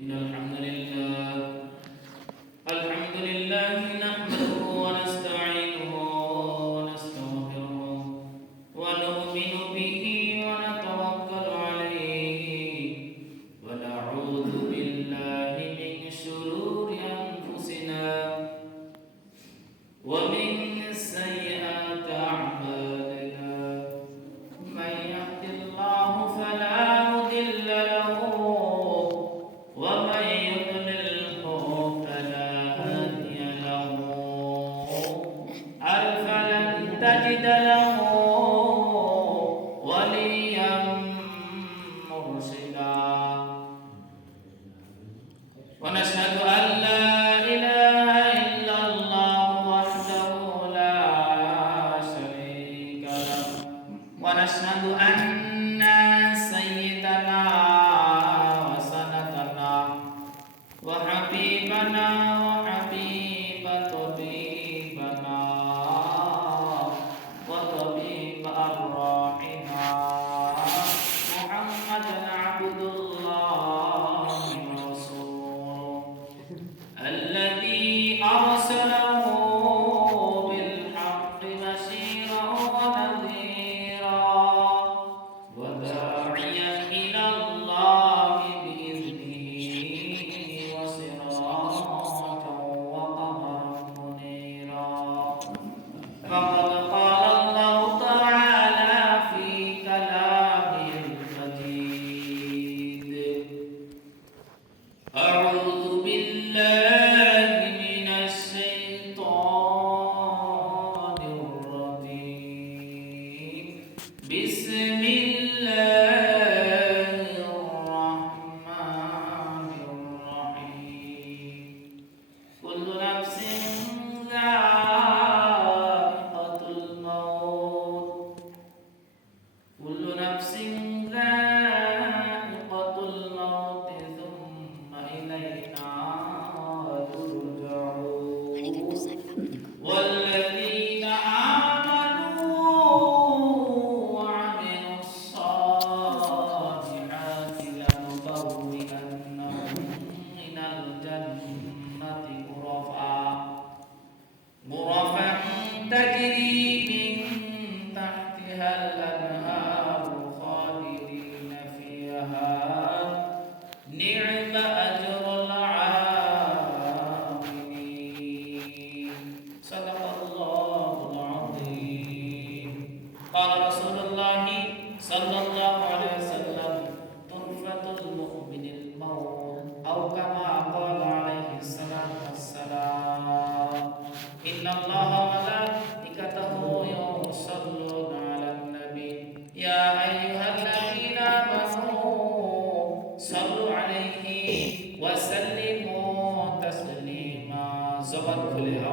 إن الحمد لله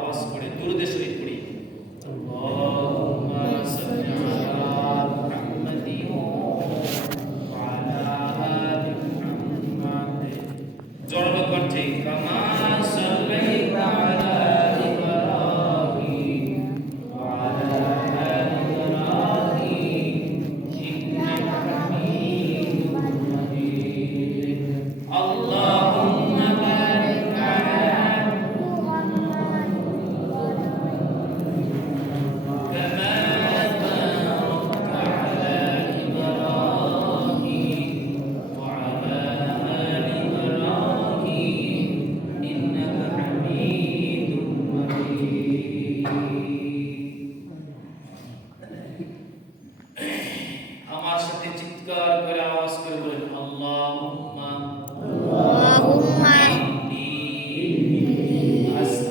খুলে আওয়াজ করে দুরুদ as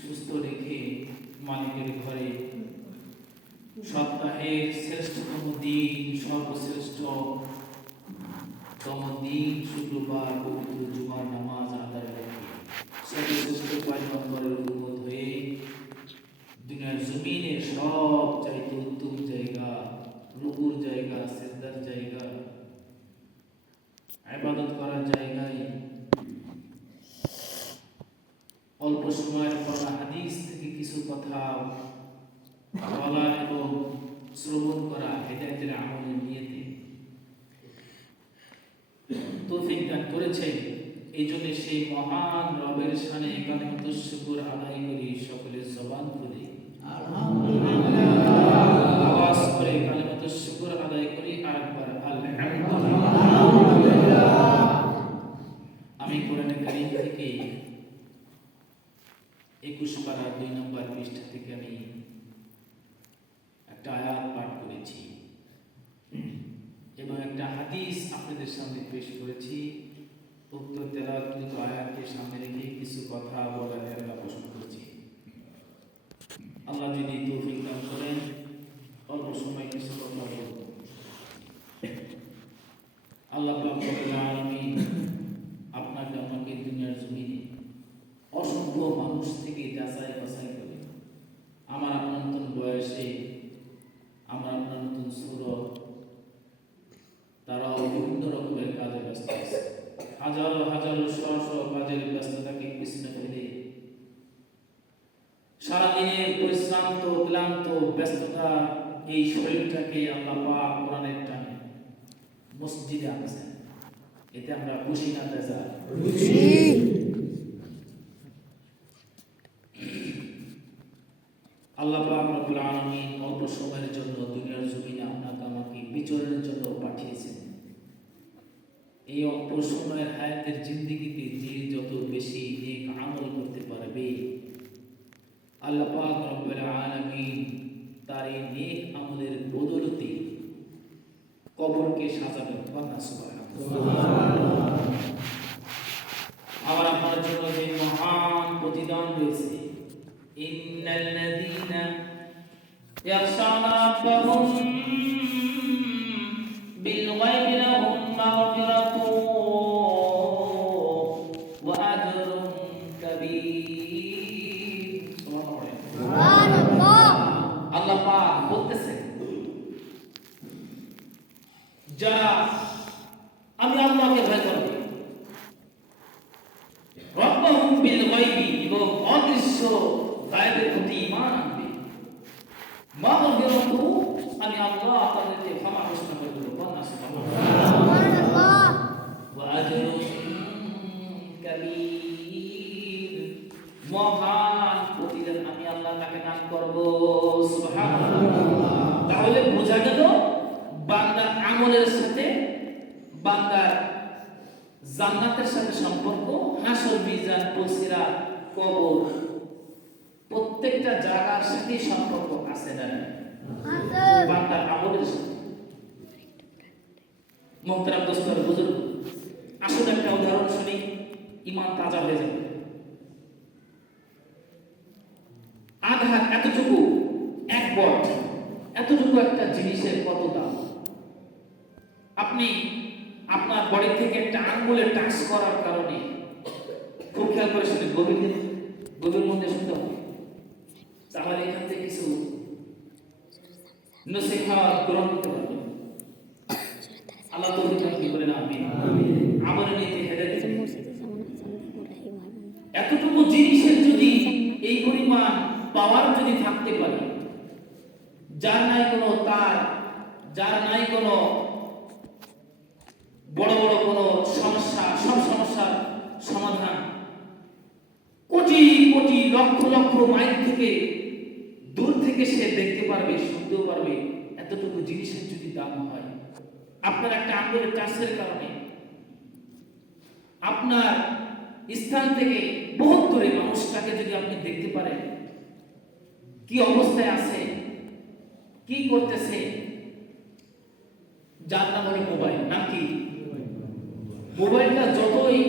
সুস্থ রেখে মালিকের ঘরে। সপ্তাহের শ্রেষ্ঠতম দিন, সর্বশ্রেষ্ঠ তম দিন, শুক্রবার, পবিত্র জুমার নামাজ আদায় সর্বশ্রেষ্ঠ হয়ে দুনিয়ার জমিনের সব চাইতে উত্তম জায়গা রুকুর জায়গা সেজদার জায়গা ইবাদত করার জায়গায় অল্প সময়ের পড়া হাদিস থেকে কিছু কথা বলা এবং শ্রবণ করা হেদায়তের আমলের নিয়েতে। তৌফিক দান করেছেন এই জন্য সেই মহান রবের সানে একান্ত শুকুর আদায় করি, সকলের জবান করি আওয়াজ করে কালিমত শুকুর আদায় করি আরেকবার আলহামদুলিল্লাহ আমি কোরআনে কারিম থেকে পারা দুই নম্বর পৃষ্ঠা থেকে আমি একটা আয়াত পাঠ করেছি। এবং একটা হাদিস আপনাদের সামনে পেশ করেছি। উক্ত তেলাওয়াতকৃত আয়াতকে সামনে রেখে কিছু কথা বলার এলাকা পোষণ করছি। আল্লাহ যদি তৌফিক দান করেন, অল্প সময় কিছু কথা বলব। আল্লাহ আপনাকে আমাকে দুনিয়ার জমিনে অসংখ্য মানুষ থেকে যাচাই বাছাই করে। আমার আপনার নতুন বয়সে, আমার আপনার নতুন সুরত তারাও বিভিন্ন রকমের কাজে ব্যস্ত আছে। হাজারো হাজারো শহ শহ কাজের ব্যস্ততাকে পিছনে ফেলে সারাদিনের পরিশ্রান্ত, ক্লান্ত ব্যস্ততা এই শরীরটাকে আল্লাহ পাক কোরআনের টানে। মসজিদে আনছেন। এতে আমরা খুশি না বেজা আল্লাহ রব্বুল আলামিন অল্প সময়ের জন্য দুনিয়ার জমিনে আপনাকে আমাকে বিচরণের জন্য পাঠিয়েছেন। এই অল্প সময়ের হায়াতের জিন্দিগিতে যে যত বেশি নেক আমল করতে পারবে আল্লাহ পাক রব্বুল আলামিন তার এই নেক আমলের বদলতে কবরকে সাজাবেন। কন্যা আমার আপনার জন্য যে মহান প্রতিদান রয়েছে ইন্নাল্লাযীনা ইয়াখশাউনা রাব্বাহুম বিল গায়বি লাহুম মাগফিরাতুন ওয়া আজরুন কাবীর সুবহানাল্লাহ আল্লাহ পাক বলতেছেন যারা আমি আল্লাহকে ভয় করবে রব্বাহুম বিল গায়বি এবং অদৃশ্য আমি আল্লাহ তাদেরকে ক্ষমা ঘোষণা করে দেব মহান প্রতিদান আমি আল্লাহ তাকে দান করব। তাহলে বোঝা গেল বান্দার আমলের সাথে বান্দার জান্নাতের সাথে সম্পর্ক। হাসর, মিজান পলসিরা কবর। প্রত্যেকটা জায়গার সাথে সম্পর্ক আছে না বান্দার আমলের সাথে। মোহতারাম দোস্তর বুজুর্গ আসলে একটা উদাহরণ শুনি ইমান তাজা হয়ে যাবে। আঘাত এতটুকু এক বট এতটুকু একটা জিনিসের কত দাম? আপনি আপনার বডি থেকে একটা আঙ্গুলে টাচ করার কারণে খুব খেয়াল করে শুনে গভীর মধ্যে শুনতে হবে তাহলে এখান থেকে কিছু নসিহা গ্রহণ করতে পারবেন আল্লাহ তো কি বলেন আমি আমার নীতি হেদায়েত এতটুকু জিনিসের যদি এই পরিমাণ পাওয়ার যদি থাকতে পারে যার নাই কোনো তার যার নাই কোনো বড় বড় কোনো সমস্যা সব সমস্যার সমাধান কোটি কোটি লক্ষ লক্ষ মাইল থেকে দূর থেকে সে দেখতে পারবে শুনতেও পারবে এতটুকু জিনিসের যদি দাম হয় আপনার একটা আঙ্গুলের টাচের কারণে আপনার স্থান থেকে বহুত দূরে মানুষটাকে যদি আপনি দেখতে পারেন কি করতেছে? যার নাম হলো মোবাইল। নাম কি? মোবাইলটা যতই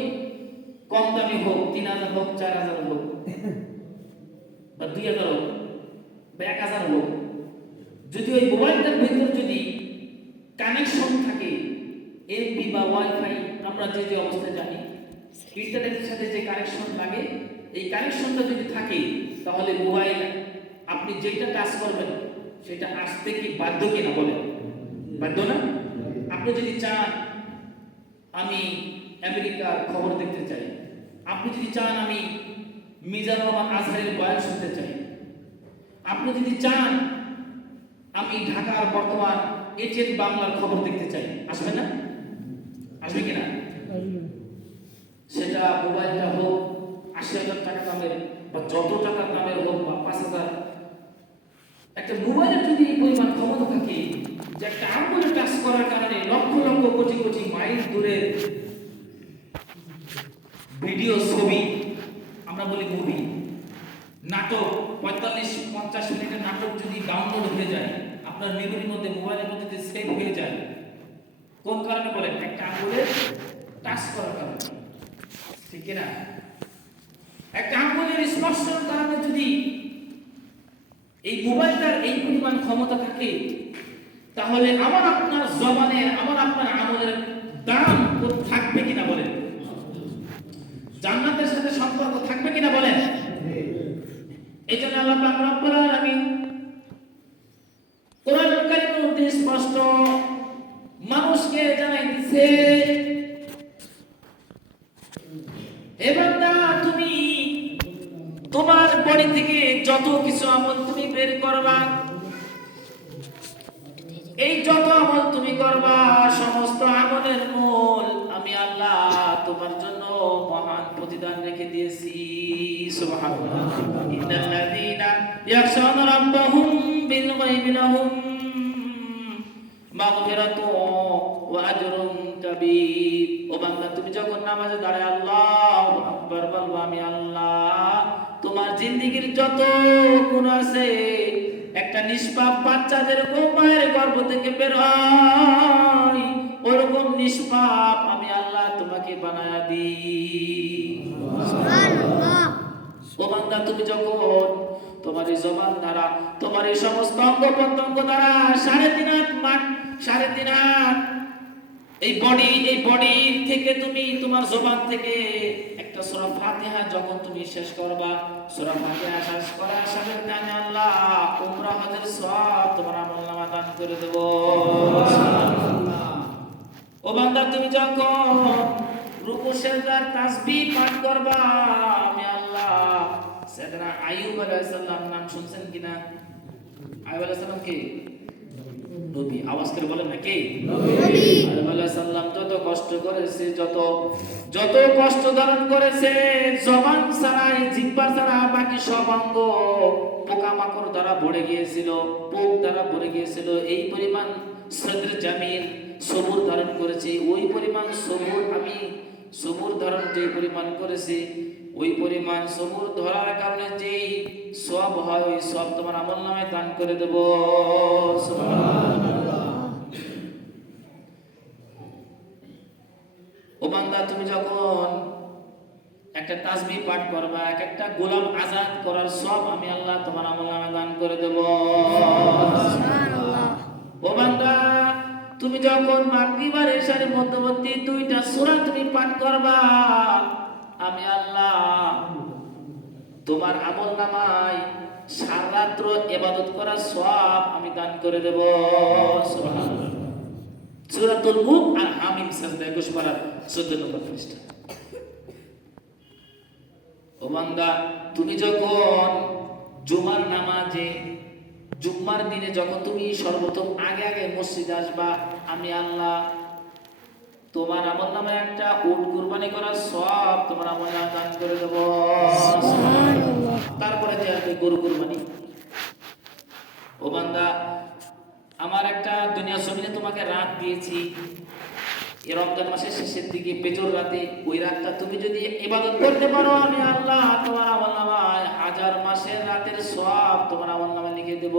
কম দামি হোক, তিন হাজার হোক, চার হাজার হোক, বা দুই হাজার হোক, বা এক হাজার হোক, যদি ওই মোবাইলটার ভিতর যদি কানেকশন থাকে এমপি বা ওয়াইফাই আমরা যে যে অবস্থায় জানি ইন্টারনেটের সাথে যে কানেকশন লাগে এই কানেকশনটা যদি থাকে, তাহলে মোবাইল আপনি যেটা কাজ করবেন সেটা আসতে কি বাধ্য কিনা বলেন? বাধ্য না? আপনি যদি চান আমি আমেরিকার খবর দেখতে চাই, আপনি যদি চান আমি মিজানুর রহমান আজহারের বয়ান শুনতে চাই, আপনি যদি চান আমি ঢাকার বর্তমান এটিএন বাংলার খবর দেখতে চাই, আসবে না? আসবে কিনা? সেটা মোবাইলটা হোক, আশি হাজার টাকা দামের বা যত টাকার দামের হোক বা পাঁচ হাজার একটা মোবাইলের যদি এই পরিমাণ ক্ষমতা থাকে, যে একটা আঙ্গুলে টাচ করার কারণে লক্ষ লক্ষ কোটি কোটি মাইল দূরে ভিডিও ছবি, আমরা বলি মুভি নাটক, পঁয়তাল্লিশ, পঞ্চাশ মিনিটের নাটক যদি ডাউনলোড হয়ে যায়, আপনার মেমোরির মধ্যে মোবাইলের মধ্যে যদি সেভ হয়ে যায়, কোন কারণে বলেন? একটা আঙ্গুলে টাচ করার কারণে। ঠিক না? একটা আঙ্গুলের স্পর্শের কারণে যদি এই মোবাইলটার এই পরিমাণ ক্ষমতা থাকে, তাহলে আমার আপনার জবানের আমার আপনার আমলের দাম থাকবে কিনা বলেন? জান্নাতের সাথে সম্পর্ক থাকবে কিনা বলেন? এই জন্য আল্লাহ পাক রব্বুল আলামিন কোরআন কারিমের মধ্যে স্পষ্ট মানুষকে জানাই দিছে এবার তোমার বডি থেকে যত কিছু আমল তুমি বের করবা, এই যত আমল তুমি করবা, সমস্ত আমলের মূল আমি আল্লাহ তোমার জন্য মহান প্রতিদান রেখে দিয়েছি। তুমি যখন নামাজে দাঁড়ায় আল্লাহু আকবার বলবা, আমি আল্লাহ তোমার জিন্দেগীর যত গুণ আছে, একটা নিষ্পাপ বাচ্চা যেরকম মায়ের গর্ভ থেকে বের হয়, ওরকম নিষ্পাপ আমি আল্লাহ তোমাকে বানায়া দিই। তুমি যখন তোমার এই জবান দ্বারা, তোমার এই সমস্ত অঙ্গ প্রত্যঙ্গ দ্বারা সাড়ে তিন হাত সাড়ে তিন হাত, এই বডি এই বডি থেকে তুমি তোমার জবান থেকে একটা সূরা ফাতিহা যখন তুমি শেষ করবা সূরা ফাতিহা শেষ করার সাথে আমি আল্লাহ উমরা হজের সব তোমার আমলনামা দান করে দেব। ও বান্দা তুমি যখন রুকু সেজদার তাসবিহ পাঠ করবা আমি আল্লাহ সাইয়েদনা আইয়ুব আলাইহিস সালাম নাম শুনছেন কিনা? আইয়ুব আলাইহিস সালাম কে? নবী। আওয়াজ করে বলেন না কে? নবী। আইয়ুব আলাইহিস করেছে, যত যত কষ্ট ধারণ করেছে, জবান ছাড়া এই জিহ্বা ছাড়া বাকি সব অঙ্গ পোকামাকড় দ্বারা ভরে গিয়েছিল, পোক দ্বারা ভরে গিয়েছিল। এই পরিমাণ সদর জামিন সবুর ধারণ করেছে। ওই পরিমাণ সবুর আমি, সবুর ধারণ যে পরিমাণ করেছে, ওই পরিমাণ সবুর ধরার কারণে যেই সব হয়, ওই সব তোমার আমল নামে দান করে দেব। ও বান্দা তুমি যখন একটা তাসবিহ পাঠ করবা এক একটা গোলাম আজাদ করার সব আমি আল্লাহ তোমার আমল দান করে দেব। ও বান্দা তুমি যখন মাগরিব আর এশার মধ্যবর্তী দুইটা সূরা তুমি পাঠ করবা আমি আল্লাহ তোমার আমল নামায় সারাত্র ইবাদত করার সব আমি দান করে দেব। সুবহানাল্লাহ। সূরাতুল মুখ আর হামিম সাজদা 21 পারার 14 নম্বর পৃষ্ঠা। ও বান্দা তুমি যখন জুমার নামাজে জুম্মার দিনে যখন তুমি সর্বপ্রথম আগে আগে মসজিদে আসবা আমি আল্লাহ তোমার আমল নামে একটা উট কুরবানি করার সব তোমার আমল নাম দান করে দেব। তারপরে যে গরু কুরবানি। ও বান্দা আমার একটা দুনিয়া জমিনে তোমাকে রাত দিয়েছি। এই রমজান মাসের শেষের দিকে বেজর রাতে ওই রাতটা তুমি যদি ইবাদত করতে পারো আমি আল্লাহ তোমার আমল নামায় হাজার মাসের রাতের সব তোমার আমল নামায় লিখে দেব।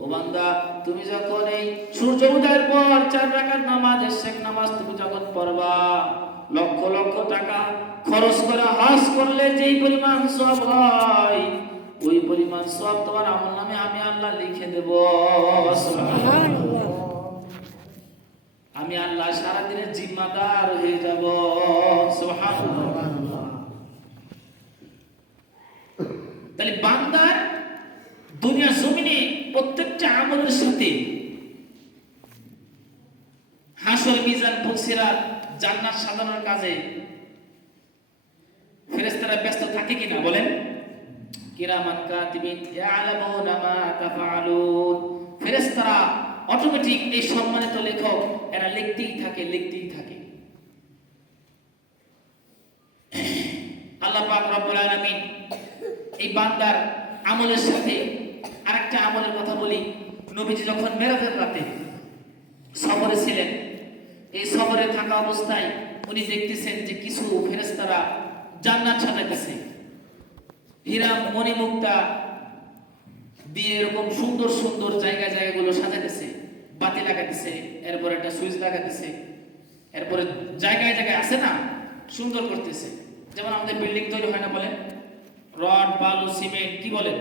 ও বান্দা তুমি যখন এই সূর্য উদয়ের পর চার রাকাত নামাজ শেখ নামাজ তুমি যখন পড়বা লক্ষ লক্ষ টাকা খরচ করে হজ করলে যেই পরিমাণ সব হয় ওই পরিমাণ সব তোমার আমল নামে আমি আল্লাহ লিখে দেব। আমি আল্লাহ সারাদিনের জিম্মাদার হয়ে যাব। তাহলে বান্দার দুনিয়া জমিনে প্রত্যেকটা আমলের সাথে হাসর মিজান জান্নাত সাজানোর কাজে ফেরেশতারা ব্যস্ত থাকে কিনা বলেন? কিরামান কাতিবিন ইয়ালামুনা মা তাফআলুন। ফেরেশতারা অটোমেটিক এই সম্মানিত লেখক, এরা লিখতেই থাকে লিখতেই থাকে। আল্লাহ পাক রব্বুল আলামিন এই বান্দার আমলের সাথে আরেকটা আমলের কথা বলি। নবীজি যখন মেরাজের রাতে সফরে ছিলেন, এই সফরে থাকা অবস্থায় উনি দেখতেছেন যে কিছু ফেরেশতারা জান্নাত সাজাইতেছে। হীরা মণিমুক্তা দিয়ে এরকম সুন্দর সুন্দর জায়গা জায়গাগুলো সাজাইতেছে, বাতি লাগাইতেছে, এরপর একটা সুইচ লাগাইতেছে, এরপরে জায়গায় জায়গায় আছে না, সুন্দর করতেছে। যেমন আমাদের বিল্ডিং তৈরি হয় না বলে? রড, বালু, সিমেন্ট, কি বলেন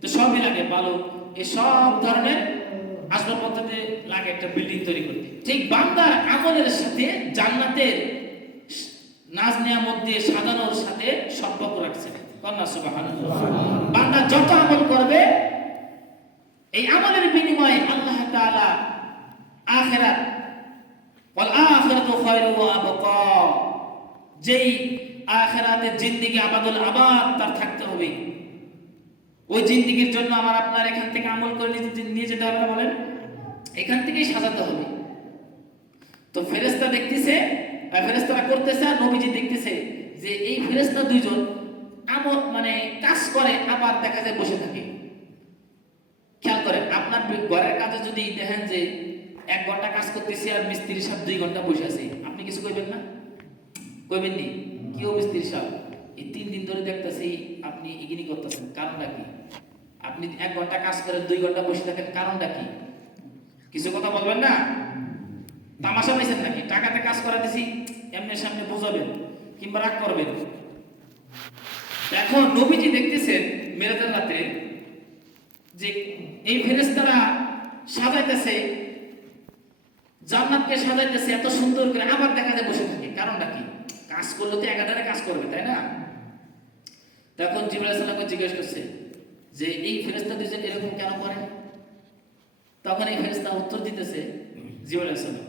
তো সবই লাগে, বালু। এই সব ধরনের আসবাবপত্রতে লাগে একটা বিল্ডিং তৈরি করতে। ঠিক বান্দার আমলের সাথে জান্নাতের নাজ নেয়ামত দিয়ে সাজানোর সাথে সম্পর্ক রাখছে। বান্দা যত আমল করবে, এই আমলের বিনিময়ে আল্লাহ তাআলা আখিরাত, ওয়াল আখিরাতু খায়রু ওয়া আবকা। যেই আখিরাতের জিন্দেগি আবাদুল আবাদ, তার থাকতে হবে। ওই জিন্দেগির জন্য আমার আপনার এখান থেকে আমল করে নিয়ে যেতে হবে বলেন? এখান থেকেই সাজাতে হবে। তো ফেরেস্তা দেখতেছে ফেরেস্তারা করতেছে, আর নবীজি দেখতেছে যে এই ফেরেস্তা দুইজন আমল মানে কাজ করে, আবার দেখা যায় বসে থাকে। খেয়াল করেন, আপনার ঘরের কাজে যদি দেখেন যে এক ঘণ্টা কাজ করতেছি আর মিস্ত্রি সাহেব দুই ঘণ্টা বসে আছে, আপনি কিছু কইবেন না? কইবেন নি, কি ও মিস্ত্রি সাহেব এই তিন দিন ধরে দেখতেছি আপনি এগিনি করতেছেন, কারণটা কি? আপনি এক ঘণ্টা কাজ করে দুই ঘণ্টা বসে থাকেন, কারণটা কি? কিছু কথা বলবেন না? তামাশা পাইছেন নাকি? টাকাতে কাজ করা দিছি এমনি সামনে বোঝাবেন, কিংবা রাগ করবেন। এখন নবীজি দেখতেছেন মেরাজের রাতে যে এই ফেরেশতারা সাজাইতেছে, জান্নাতকে সাজাইতেছে, এত সুন্দর করে আবার দেখা যায় বসে থাকে। কারণটা কি? কাজ করলে তো একাধারে কাজ করবে, তাই না? তখন সাল্লামকে জিজ্ঞেস করছে যে, এই ফেরেশতা দুজন এরকম কেন করে? তখন এই ফেরেশতা উত্তর দিতেছে সাল্লাম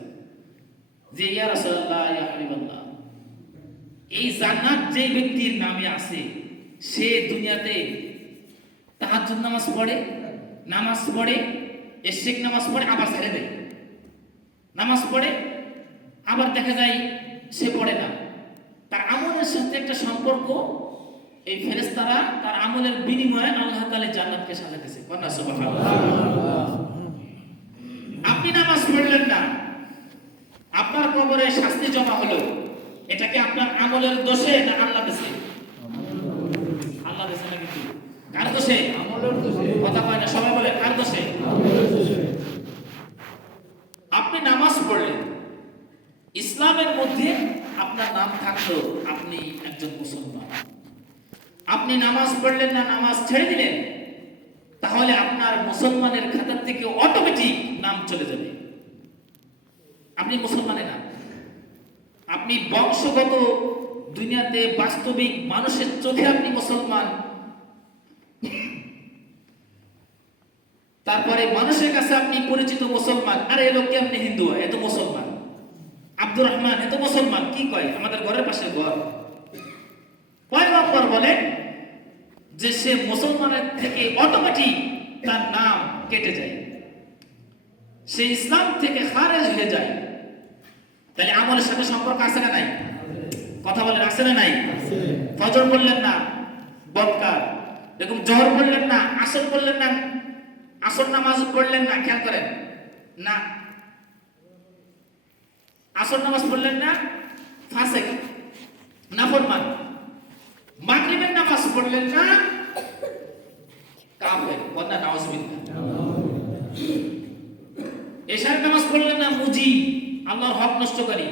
যে, ইয়া এই জান্নাত যেই ব্যক্তির নামে আছে সে দুনিয়াতে তাহাজ্জুদ নামাজ পড়ে নামাজ পড়ে এশেক নামাজ পড়ে, আবার ছেড়ে দেয়। নামাজ পড়ে, আবার দেখা যায় সে পড়ে না। তার আমলের সাথে একটা সম্পর্ক, এই ফেরেশতারা তার আমলের বিনিময়ে আল্লাহ তালে জান্নাতকে সাজাতেছে। আপনি নামাজ পড়লেন না। আপনার কবরে শাস্তি জমা হলো। এটা কি আপনার আমলের দোষে না আল্লাহ দেশে আল্লাহ দেশে না কিন্তু কার দোষে? কথা কয় না, সবাই বলে, কার দোষে? আপনি নামাজ পড়লেন। ইসলামের মধ্যে আপনার নাম থাকল আপনি একজন মুসলমান। আপনি নামাজ পড়লেন না, নামাজ ছেড়ে দিলেন, তাহলে আপনার মুসলমানের খাতার থেকে অটোমেটিক নাম চলে যাবে। আপনি মুসলমানের না। আপনি বংশগত দুনিয়াতে বাস্তবিক মানুষের চোখে আপনি মুসলমান তারপরে মানুষের কাছে আপনি পরিচিত মুসলমান আরে এ লোককে আপনি হিন্দু? হয় এত মুসলমান। আব্দুর রহমান এত মুসলমান। কি কয়? আমাদের ঘরের পাশে ঘর। পয়গম্বর বলে? যে সে মুসলমানের থেকে অটোমেটিক তার নাম কেটে যায়। সে ইসলাম থেকে খারেজ হয়ে যায়। তাহলে আমলের সাথে সম্পর্ক আছে না নাই? কথা বলেন আছে না নাই? ফজর বললেন না বদকার। এরকম জহর পড়লেন না আসর পড়লেন না আসর নামাজ পড়লেন না, খেয়াল করেন। না। আসর নামাজ পড়লেন না ফাসেক নাফরমান মাগরিবের নামাজ পড়লেন না, কাফের। বন্যা নাউজুবিল্লাহ এশার নামাজ পড়লেন না, মুজি। আল্লাহর হক নষ্টকারী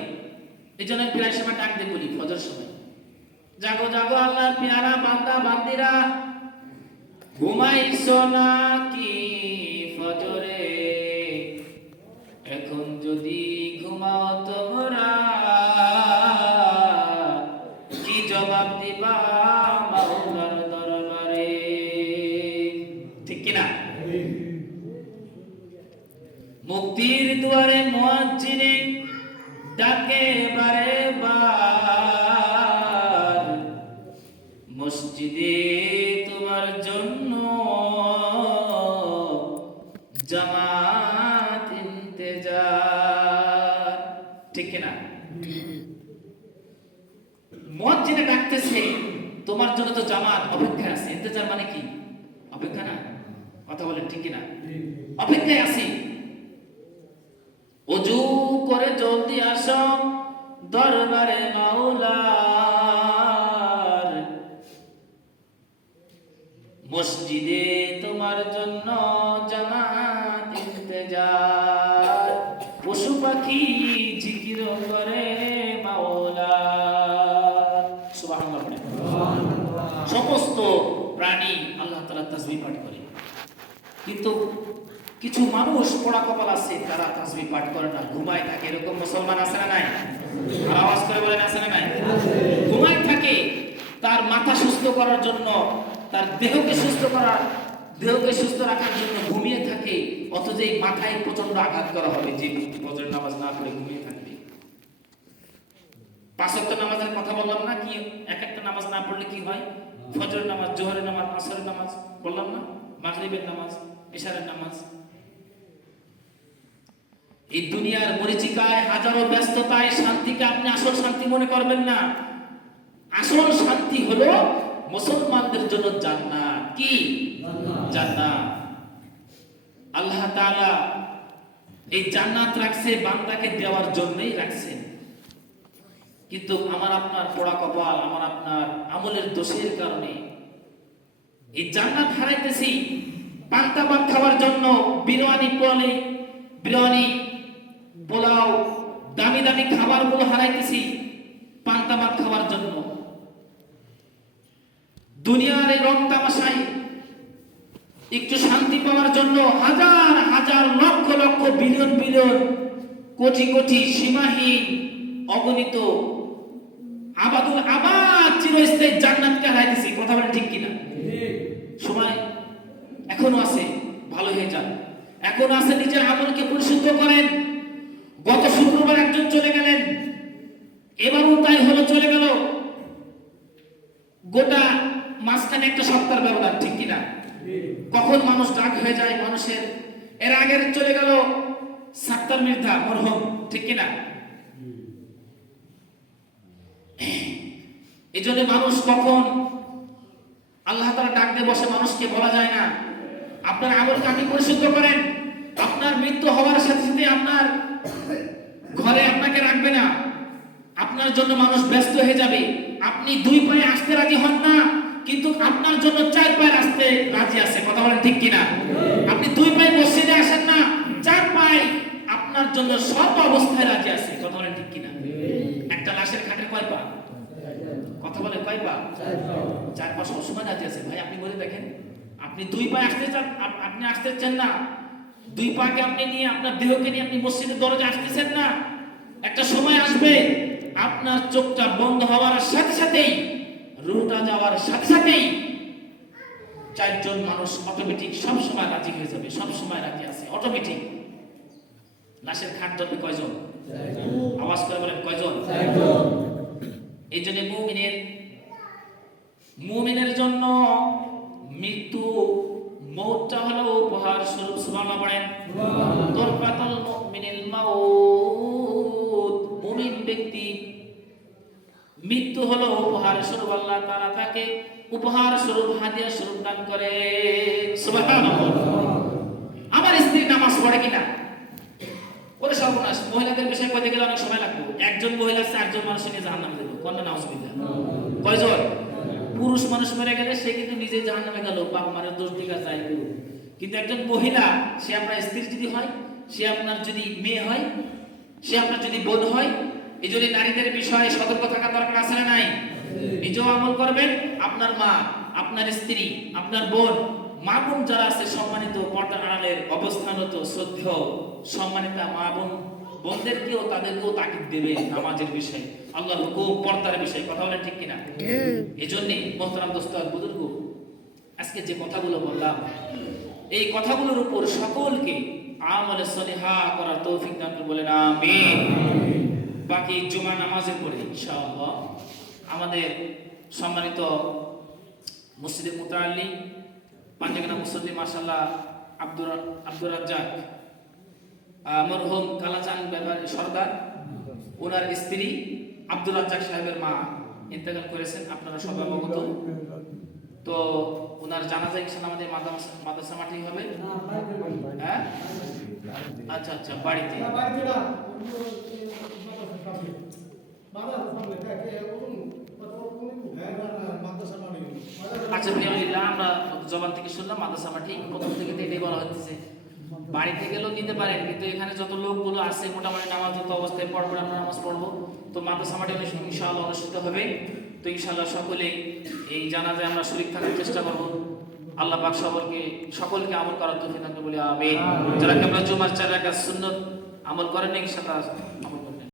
এই জন্য প্রায় সময় ডাক দিয়ে বলি, ফজর সময়। জাগো জাগো আল্লাহ পেয়ারা, বান্দা, বান্দিরা। ঘুমাইছো না কি ফজরে? এখন যদি ঘুমাও তোমরা, কি জবাব দিবা মাওলার দরবারে? ঠিক কিনা? মুক্তির দুয়ারে মুয়াজ্জিনে ডাকে তোমার জন্য তো জামাত আছে। ইন্তেজার মানে কি? অপেক্ষা না? কথা বলেন ঠিক অপেক্ষায় আছি। অজু করে জলদি আসো, দরবারে মসজিদে তোমার জন্য কিন্তু কিছু মানুষ পোড়া কপাল আছে, তারা তাসবিহ পাঠ করে না, ঘুমায় থাকে। এরকম মুসলমান আছে না নাই? আওয়াজ করে বলেন, আছে না নাই? ঘুমায় থাকে, তার মাথা সুস্থ করার জন্য, তার দেহকে সুস্থ করার, দেহকে সুস্থ রাখার জন্য ঘুমিয়ে থাকে, অথচ এই মাথায় প্রচণ্ড আঘাত করা হবে, যে ফজরের নামাজ না পড়ে ঘুমিয়ে থাকবে। পাঁচ ওয়াক্ত নামাজের কথা বললাম না, কি এক একটা নামাজ না পড়লে কি হয়? ফজরের নামাজ, জোহরের নামাজ, আসরের নামাজ, বললাম না? মাগরিবের নামাজ এশারের নামাজ। এই দুনিয়ার মরিচিকায়, হাজারো ব্যস্ততায় শান্তিকে আপনি আসল শান্তি মনে করবেন না। আসল শান্তি হলো মুসলমানদের জন্য জান্নাত। কি? জান্নাত। আল্লাহ তাআলা এই জান্নাত রাখছে, বান্দাকে দেওয়ার জন্যই রাখছেন। কিন্তু আমার আপনার পোড়া কপাল, আমার আপনার আমলের দোষের কারণে এই জান্নাত হারাইতেছি। পান্তা ভাত খাওয়ার জন্য বিরিয়ানি পোলানি বিরিয়ানি পোলাও দামি দামি খাবারগুলো হারাইতেছি পান্তা ভাত খাওয়ার জন্য। দুনিয়ার এই রং তামাশায় একটু শান্তি পাওয়ার জন্য হাজার হাজার লক্ষ লক্ষ বিলিয়ন বিলিয়ন কোটি কোটি সীমাহীন অগণিত আবাদুল আবাদ চিরস্থায়ী জান্নাতকে হারাইতেছি। কথা বলেন ঠিক কিনা? সময়? এখনও আছে, ভালো হয়ে যান এখন আছে নিজের আমলকে পরিশুদ্ধ করেন। গত শুক্রবার একজন চলে গেলেন। এবারও তাই হলো, চলে গেল। গোটা মাঝখানে একটা সপ্তাহের ব্যবধান, ঠিক কিনা? কখন মানুষ ডাক হয়ে যায় মানুষের। এর আগে চলে গেল সাত্তার মির্ধা মরহম, ঠিক কিনা? এই জন্য মানুষ কখন আল্লাহ তারা ডাক দিয়ে বসে মানুষকে বলা যায় না। আপনার আমলকে আপনি পরিশুদ্ধ করেন। আপনার মৃত্যু হওয়ার সাথে সাথে আপনার ঘরে আপনাকে রাখবে না। আপনার জন্য মানুষ ব্যস্ত হয়ে যাবে। আপনি দুই পায়ে আসতে রাজি হন না, কিন্তু আপনার জন্য চার পায়ে আসতে রাজি আছে। কথা বলেন ঠিক কিনা? আপনি দুই পায়ে মসজিদে আসেন না, চার পায়ে আপনার জন্য সব অবস্থায় রাজি আছে। কথা বলেন ঠিক কিনা? একটা লাশের খাটে কয় পা? কথা বলে কয় পা। চার পা সবসময় রাজি আছে। ভাই, আপনি বলে দেখেন। আপনি দুই পা আসতে চান আপনি আসতে চান না। দুই পাকে আপনি নিয়ে আপনার দেহকে নিয়ে আপনি মসজিদের দরজা আসতেছেন না। একটা সময় আসবে আপনার চোখটা বন্ধ হওয়ার সাথে সাথেই রুটা যাওয়ার সাথে সাথেই চারজন মানুষ অটোমেটিক সব সময় রাজি হয়ে যাবে সব সময় রাজি আছে অটোমেটিক লাশের খাট ধরবে কয়জন? আওয়াজ করে বলেন কয়জন? এই জন্য মুমিনের মুমিনের জন্য মৃত্যু মৌতটা হলো উপহার স্বরূপ সুবহানাল্লাহ পড়েন। তোরফাতাল মুমিনিল মাউত। মুমিন ব্যক্তি মৃত্যু হলো উপহার স্বরূপ আল্লাহ তাআলা তাকে উপহার স্বরূপ হাদিয়া স্বরূপ দান করে। সুবহানাল্লাহ। আমার স্ত্রী নামাজ পড়ে কিনা? ওরে সর্বনাশ মহিলাদের বিষয়ে কইতে গেলে অনেক সময় লাগবে। একজন মহিলা চারজন মানুষ নিয়ে জাহান্নামে দেবো কন্যা নাউজুবিল্লাহ। কয়জন? পুরুষ মানুষ মরে গেলে সে কিন্তু নিজে জাহান্নামে গেল, বাপ মারের দোষ দিকে যাইব কিন্তু একজন মহিলা, সে আপনার স্ত্রী যদি হয়, সে আপনার যদি মেয়ে হয়, সে আপনার যদি বোন হয়, এই জন্য নারীদের বিষয়ে সতর্ক থাকা দরকার আছে না নাই? নিজেও আমল করবেন, আপনার মা, আপনার স্ত্রী, আপনার বোন, মা বোন যারা আছে, সম্মানিত পর্দার আড়ালের অবস্থানত শ্রদ্ধেয়, সম্মানিতা মা বোন, বোনদেরকেও, তাদেরকেও তাকিদ দেবে নামাজের বিষয়ে। আল্লাহর হুকুম পর্দার বিষয়ে কথা বলেন ঠিক কিনা? এই জন্যে মোহতারাম দোস্ত আর বুজুর্গ আজকে যে কথাগুলো বললাম এই কথাগুলোর উপর সকলকে আমলে সলিহা করার তৌফিক দান বলেন আমিন। বাকি জুমা নামাজের পরে ইনশাআল্লাহ আমাদের সম্মানিত মসজিদের মুতাল্লি পাঞ্জাগনা মুসল্লি মাসাল্লাহ আব্দুর আব্দুর রাজ্জাক মরহুম কালাচান ব্যাপারী সর্দার ওনার স্ত্রী আব্দুর রাজ্জাক সাহেবের মা ইন্তেকাল করেছেন আপনারা সবাই অবগত। তো ওনার জানাজা ইনশাল্লাহ আমাদের মাদ্রাসা মাঠেই হবে। হ্যাঁ? আচ্ছা আচ্ছা বাড়িতে। আচ্ছা প্রিয়ামিল্লাহ আমরা জবান থেকে শুনলাম মাদ্রাসা মাঠেই প্রথম থেকে তো এটাই বলা হচ্ছে বাড়িতে গেলেও নিতে পারেন কিন্তু এখানে যত লোকগুলো আছে মোটামুটি নামাজ যত অবস্থায় পড়ব আমরা নামাজ পড়ব। তো মাদ্রাসা মাঠে ইনশাআল্লাহ অনুষ্ঠিত হবে। তো ইনশাআল্লাহ সকলে এই জানাজায় আমরা শরীর থাকার চেষ্টা করব। আল্লাহ পাক সকলকে সকলকে আমল করার তৌফিক দান বলে আমিন। যারা কেমন জুমার চার রাকাত সুন্নাত আমল করেন ইনশাআল্লাহ